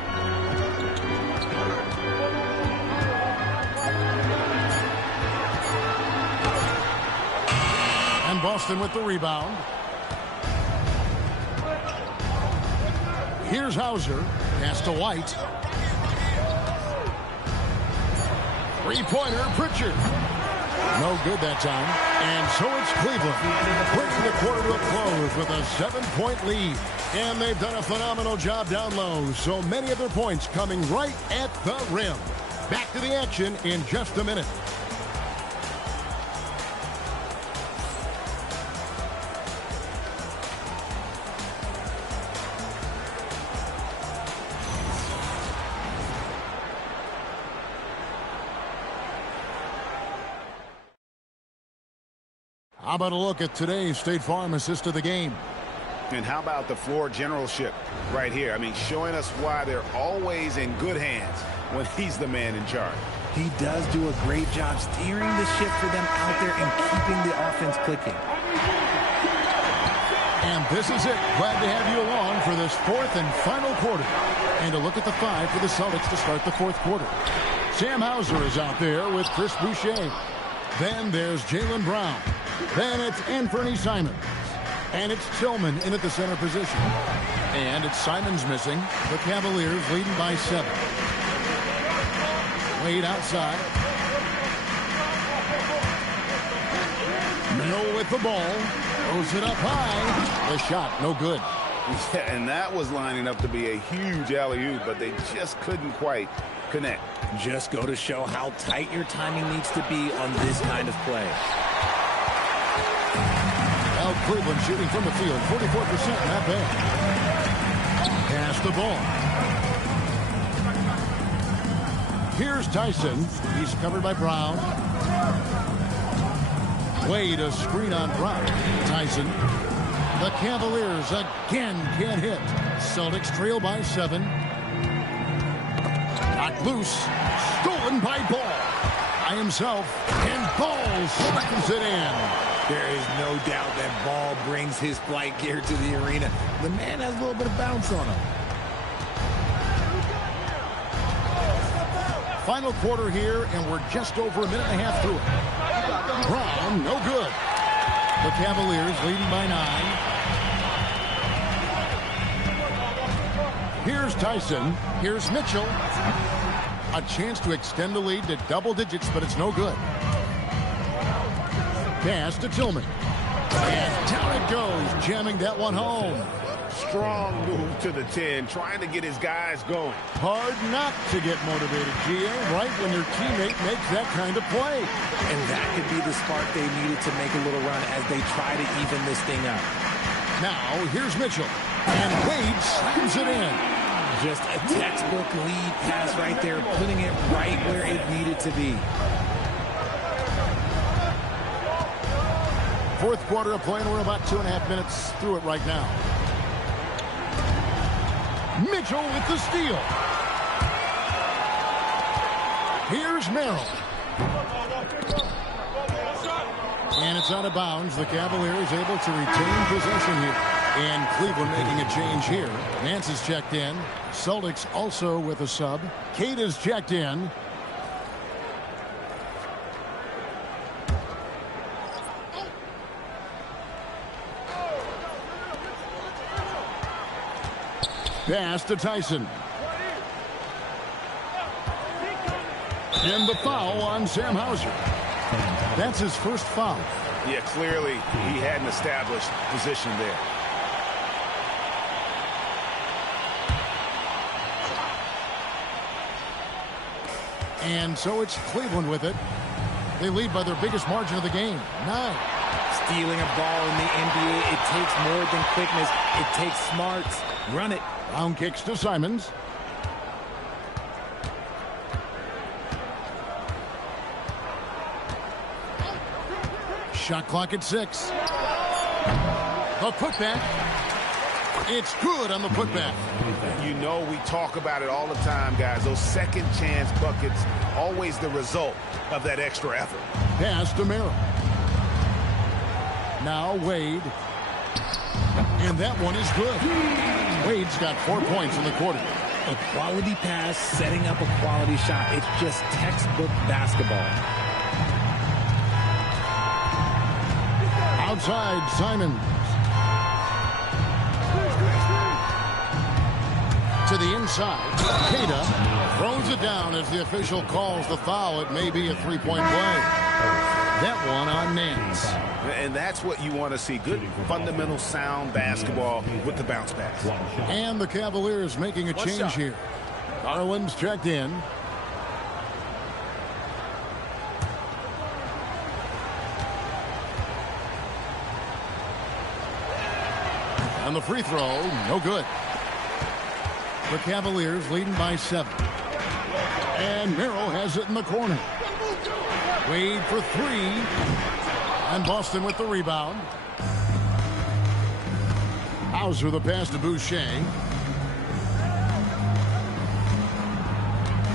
And Boston with the rebound. Here's Hauser. Pass to White. 3-pointer, Pritchard. No good that time. And so it's Cleveland. Bringing the quarter to a close with a 7-point lead. And they've done a phenomenal job down low. So many of their points coming right at the rim. Back to the action in just a minute. How about a look at today's State Farm assist of the game? And how about the floor generalship right here? I mean, showing us why they're always in good hands when he's the man in charge. He does do a great job steering the ship for them out there and keeping the offense clicking. And this is it. Glad to have you along for this 4th and final quarter. And a look at the 5 for the Celtics to start the 4th quarter. Sam Hauser is out there with Chris Boucher. Then there's Jaylen Brown. Then it's Anthony Simons. And it's Tillman in at the center position. And it's Simons missing. The Cavaliers leading by 7. Wade outside. Merrill with the ball. Throws it up high. The shot, no good. Yeah, and that was lining up to be a huge alley-oop, but they just couldn't quite connect. Just go to show how tight your timing needs to be on this kind of play. Now Cleveland shooting from the field, 44%, not bad. Pass the ball. Here's Tyson. He's covered by Brown. Wade, a screen on Brown. Tyson. The Cavaliers again can't hit. Celtics trail by 7. Knocked loose. Stolen by Ball. By himself. And Ball slams it in. There is no doubt that Ball brings his flight gear to the arena. The man has a little bit of bounce on him. Final quarter here, and we're just over a minute and a half through it. Brown, no good. The Cavaliers leading by 9. Here's Tyson. Here's Mitchell. A chance to extend the lead to double digits, but it's no good. Pass to Tillman. And down it goes, jamming that one home. Strong move to the 10, trying to get his guys going. Hard not to get motivated, GA, right when your teammate makes that kind of play. And that could be the spark they needed to make a little run as they try to even this thing up. Now, here's Mitchell. And Wade slams it in. Just a textbook lead pass right there, putting it right where it needed to be. Fourth quarter of play, and we're about 2.5 minutes through it right now. Mitchell with the steal. Here's Merrill. And it's out of bounds. The Cavaliers able to retain possession here. And Cleveland making a change here. Nance is checked in. Celtics also with a sub. Cade is checked in. Pass to Tyson. And the foul on Sam Hauser. That's his first foul. Yeah, clearly he had an established position there. And so it's Cleveland with it. They lead by their biggest margin of the game, 9. Stealing a ball in the NBA, it takes more than quickness. It takes smarts. Run it. Brown kicks to Simons. Shot clock at 6. The putback. It's good on the putback. You know we talk about it all the time, guys. Those second chance buckets, always the result of that extra effort. Pass to Merrill. Now Wade. And that one is good. Wade's got 4 points in the quarter. A quality pass, setting up a quality shot. It's just textbook basketball. Outside, Simons. To the inside. Queta throws it down as the official calls the foul. It may be a three-point play. That one on Nance. And that's what you want to see. Good, fundamental, sound basketball with the bounce pass. And the Cavaliers making a change here. Garland's checked in. On the free throw, no good. The Cavaliers leading by 7. And Merrill has it in the corner. Wade for 3. And Boston with the rebound. Hauser the pass to Boucher.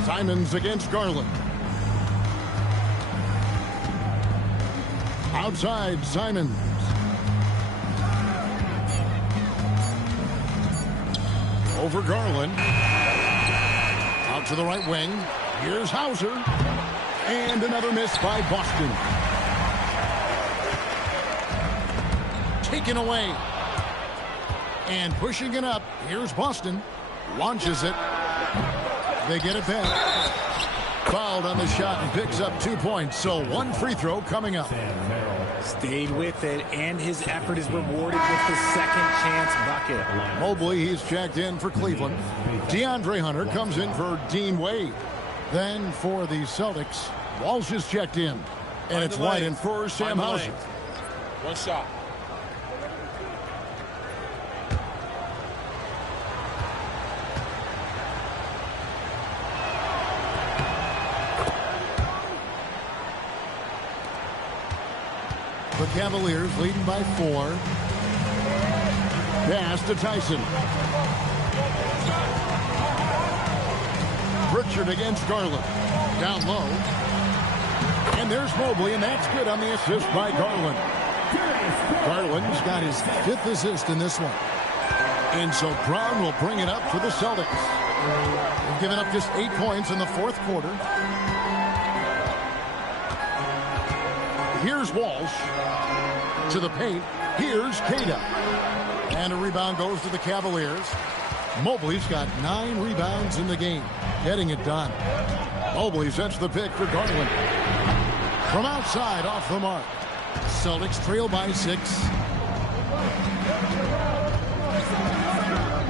Simons against Garland. Outside, Simons. Over Garland. Out to the right wing. Here's Hauser. And another miss by Boston. Taken away. And pushing it up. Here's Boston. Launches it. They get it back. Fouled on the shot and picks up 2 points. So one free throw coming up. Stayed with it, and his effort is rewarded with the second chance bucket. Mobley, he's checked in for Cleveland. DeAndre Hunter comes in for Dean Wade. Then for the Celtics, Walsh is checked in. And it's White in for Sam Hauser. One shot. The Cavaliers leading by 4. Pass to Tyson. Pritchard against Garland. Down low. And there's Mobley, and that's good on the assist by Garland. Garland's got his 5th assist in this one. And so Brown will bring it up for the Celtics. They've given up just 8 points in the 4th quarter. Here's Walsh to the paint. Here's Queta. And a rebound goes to the Cavaliers. Mobley's got 9 rebounds in the game. Getting it done. Mobley sets the pick for Garland. From outside, off the mark. Celtics trail by 6.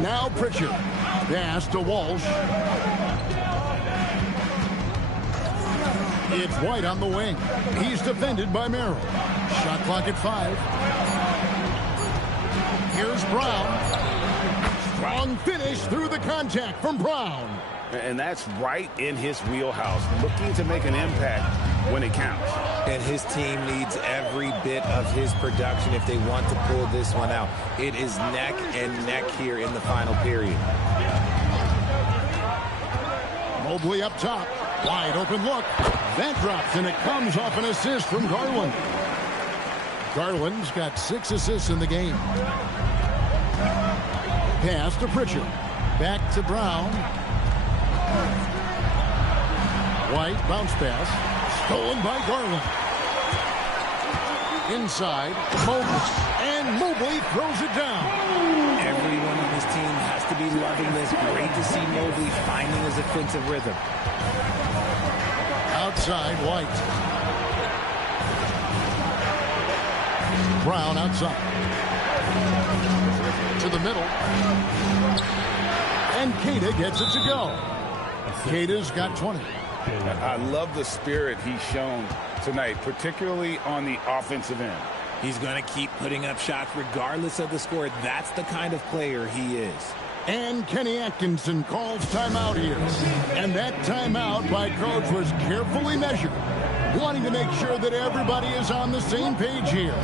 Now Pritchard. Pass to Walsh. It's White on the wing. He's defended by Merrill. Shot clock at 5. Here's Brown. Strong finish through the contact from Brown. And that's right in his wheelhouse, looking to make an impact when it counts. And his team needs every bit of his production if they want to pull this one out. It is neck and neck here in the final period. Mobley up top. Wide open look. That drops, and it comes off an assist from Garland. Garland's got 6 assists in the game. Pass to Pritchard. Back to Brown. White bounce pass. Stolen by Garland. Inside. Mobley. And Mobley throws it down. Everyone on this team has to be loving this. Great to see Mobley finding his offensive rhythm. Outside, White. Brown outside. To the middle. And Queta gets it to go. Queta's got 20. I love the spirit he's shown tonight, particularly on the offensive end. He's going to keep putting up shots regardless of the score. That's the kind of player he is. And Kenny Atkinson calls timeout here. And that timeout by Coach was carefully measured, wanting to make sure that everybody is on the same page here.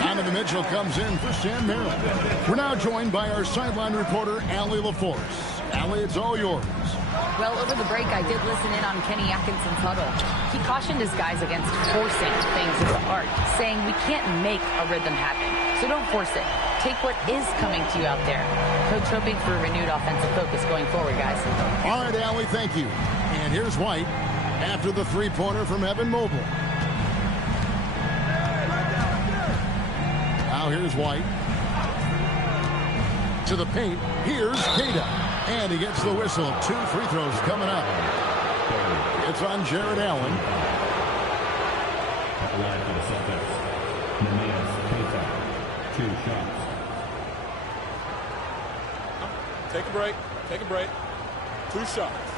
Donovan Mitchell comes in for Sam Merrill. We're now joined by our sideline reporter, Allie LaForce. Allie, it's all yours. Well, over the break, I did listen in on Kenny Atkinson's huddle. He cautioned his guys against forcing things into art, saying we can't make a rhythm happen, so don't force it. Take what is coming to you out there. Coach hoping for renewed offensive focus going forward, guys. All right, Allie, thank you. And here's White after the three-pointer from Evan Mobley. Now here's White. To the paint. Here's Queta. And he gets the whistle. 2 free throws coming up. It's on Jared Allen. At the line for the Celtics, 2 shots. Take a break. Take a break. 2 shots.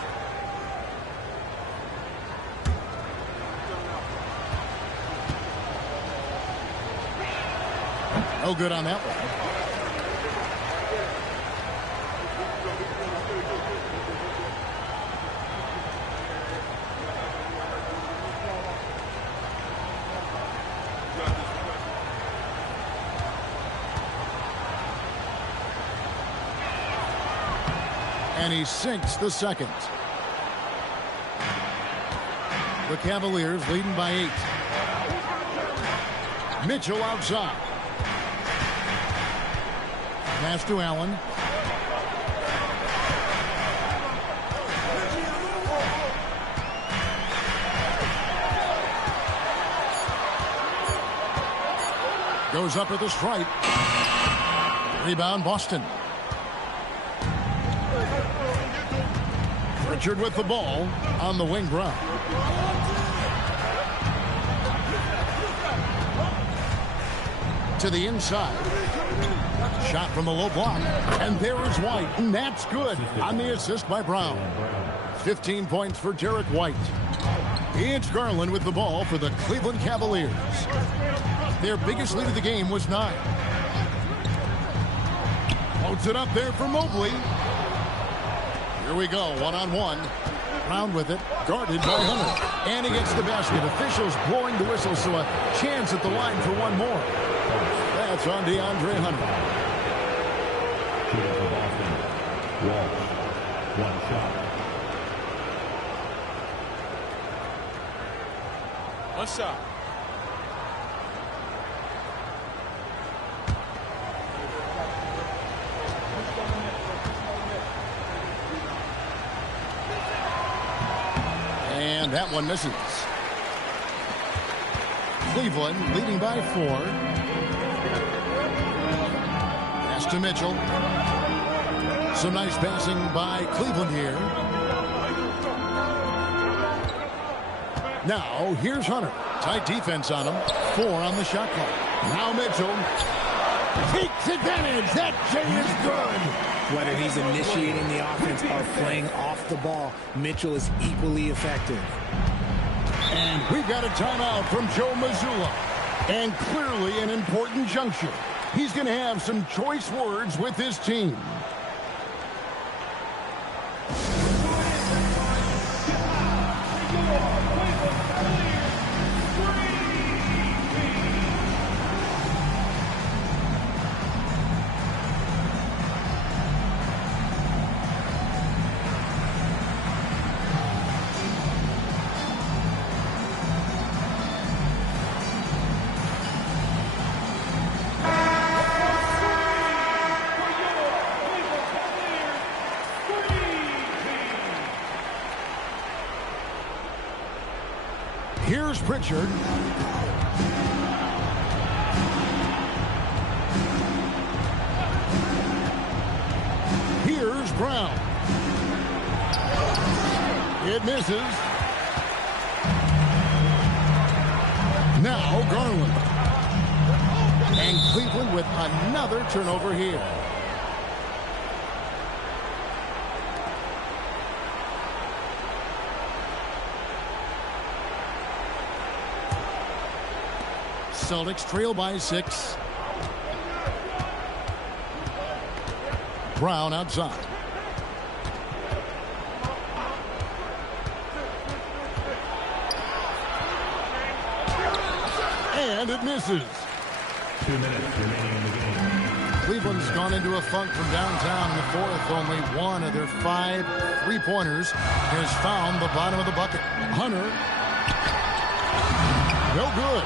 No good on that one. And he sinks the second. The Cavaliers leading by 8. Mitchell outside. Pass to Allen. Goes up at the stripe. Rebound, Boston. Pritchard with the ball on the wing, Brown. To the inside. Shot from the low block. And there is White. And that's good on the assist by Brown. 15 points for Derek White. It's Garland with the ball for the Cleveland Cavaliers. Their biggest lead of the game was 9. Floats it up there for Mobley. Here we go, one-on-one. Brown with it, guarded by Hunter. And he gets the basket. Officials blowing the whistle, so a chance at the line for one more. That's on DeAndre Hunter. Shooting for Boston. Walsh. One shot. One shot. And that one misses. Cleveland leading by 4. Pass to Mitchell. Some nice passing by Cleveland here. Now, here's Hunter. Tight defense on him. 4 on the shot clock. Now Mitchell takes advantage. That J is good. Whether he's initiating the offense or playing off the ball, Mitchell is equally effective. And we've got a timeout from Joe Mazzulla. And clearly an important juncture. He's going to have some choice words with his team. Here's Pritchard. Here's Brown. It misses. Now Garland. And Cleveland with another turnover here. Celtics trail by 6. Brown outside. And it misses. 2 minutes remaining in the game. Cleveland's gone into a funk from downtown in the 4th. Only one of their 5 3-pointers has found the bottom of the bucket. Hunter. No good.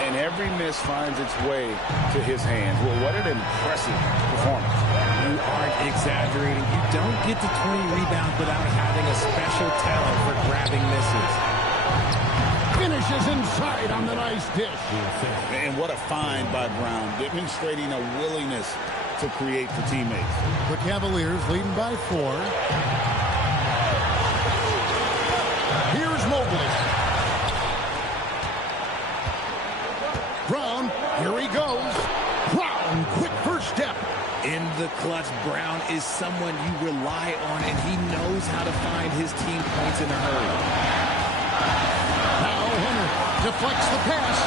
And every miss finds its way to his hands. Well, what an impressive performance. You aren't exaggerating. You don't get to 20 rebounds without having a special talent for grabbing misses. Finishes inside on the nice dish. And what a find by Brown, demonstrating a willingness to create for teammates. The Cavaliers leading by 4. Here's Mobley. Brown, here he goes. Brown, quick first step. In the clutch, Brown is someone you rely on, and he knows how to find his team points in a hurry. Now Hunter deflects the pass.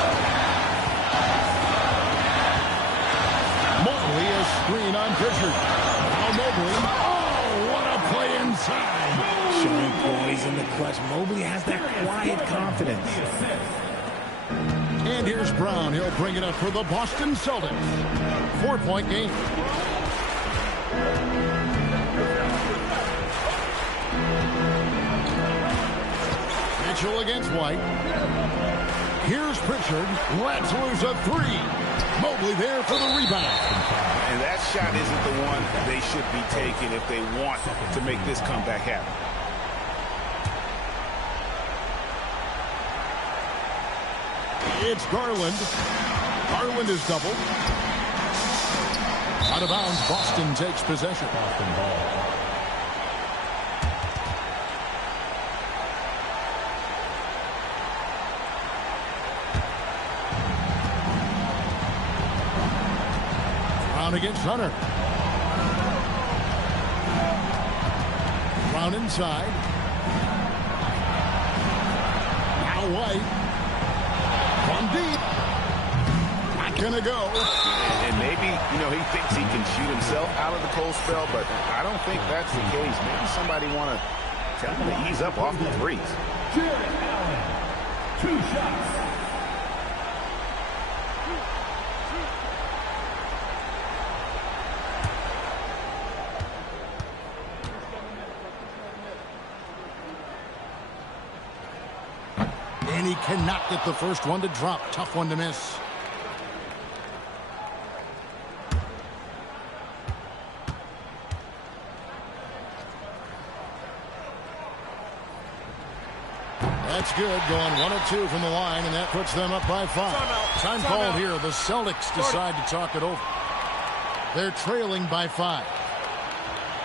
Mobley, a screen on Pritchard. Now Mobley. Oh, what a play inside. Showing poise in the clutch. Mobley has that quiet confidence. And here's Brown. He'll bring it up for the Boston Celtics. 4-point game. Mitchell against White. Here's Pritchard. Lets loose a 3. Mobley there for the rebound. And that shot isn't the one they should be taking if they want to make this comeback happen. It's Garland. Garland is doubled. Out of bounds, Boston takes possession. Boston ball. Brown against Hunter. Brown inside. Now White. From deep. Not gonna go. And maybe, he thinks he can shoot himself out of the cold spell, but I don't think that's the case. Maybe somebody want to tell him to ease up off the threes. Jared Allen. 2 shots. And he cannot get the first one to drop. Tough one to miss. That's good. Going 1 of 2 from the line, and that puts them up by 5. Time called here. The Celtics decide to talk it over. They're trailing by 5.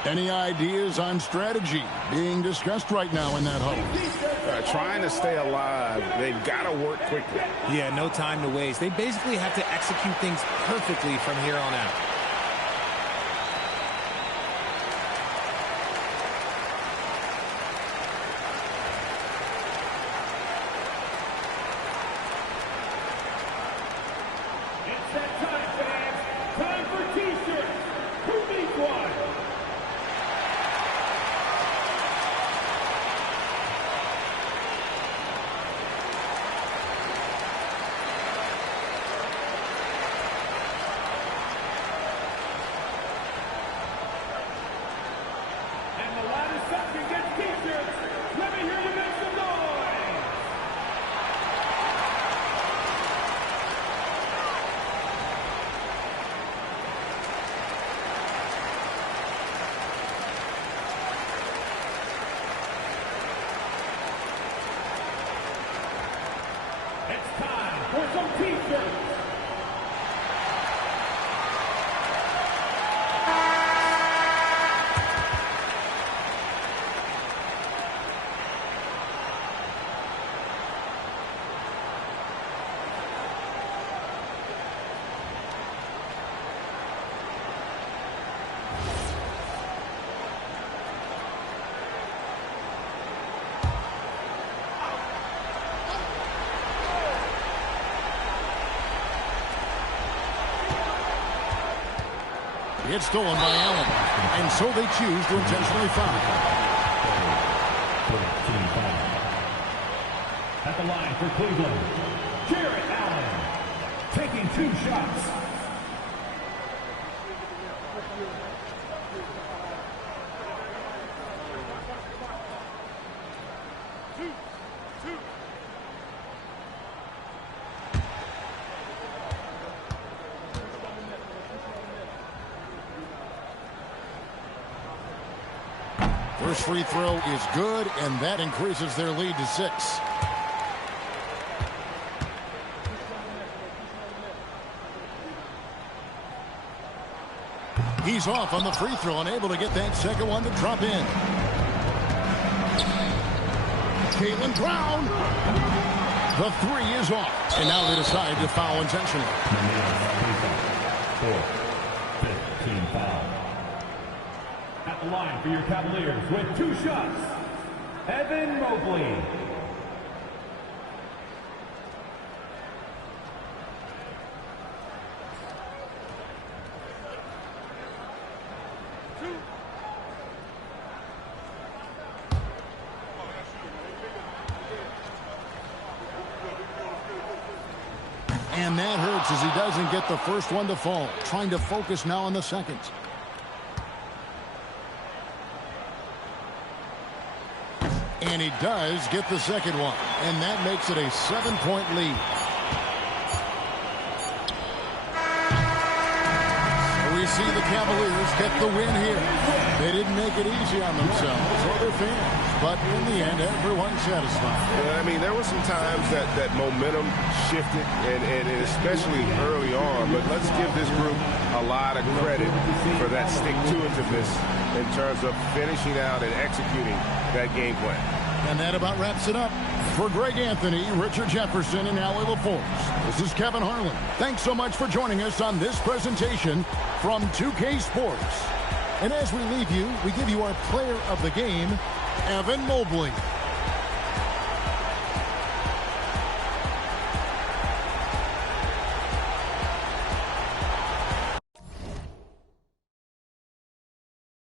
Any ideas on strategy being discussed right now in that huddle? Trying to stay alive. They've got to work quickly. Yeah, no time to waste. They basically have to execute things perfectly from here on out. It's that time, fans. Time for T-shirts. Who needs one? And the line is up to get T-shirts. Let me hear you make some noise. It's time for some T-shirts. It's stolen by Allen, and so they choose to intentionally foul. At the line for Cleveland, Jared Allen taking 2 shots. First free throw is good, and that increases their lead to 6. He's off on the free throw, unable to get that second one to drop in. Caitlin Brown. The 3 is off, and now they decide to foul intentionally. 15 foul. At the line for your Cavaliers with 2 shots, Evan Mobley. And that hurts as he doesn't get the first one to fall. Trying to focus now on the second. And he does get the second one. And that makes it a 7-point lead. So we see the Cavaliers get the win here. They didn't make it easy on themselves or their fans, but in the end, everyone's satisfied. Yeah, I mean, there were some times that momentum shifted, and especially early on, but let's give this group a lot of credit for that stick-to-itiveness in terms of finishing out and executing that game plan. And that about wraps it up. For Greg Anthony, Richard Jefferson, and Allie LaForce, this is Kevin Harlan. Thanks so much for joining us on this presentation from 2K Sports. And as we leave you, we give you our player of the game, Evan Mobley.